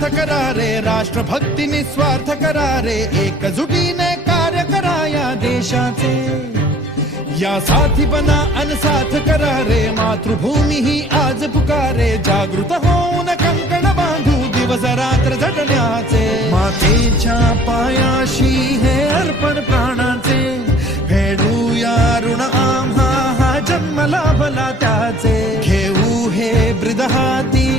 सार्थ करा रे, राष्ट्रभक्ती निस्वार्थ करा रे, एकजुटीने कार्य करा या देशाचे. या साथी बना अनसाथ करा रे, मातृभूमी ही आज पुकारे. जागृत होऊन कंकण बांधू दिवस रात्र झटण्याचे. मातेच्या पायाशी हे अर्पण प्राणाचे, फेडूया ऋण आम्हा हा जन्म लाभला त्याचे. घेऊ हे ब्रीद हाती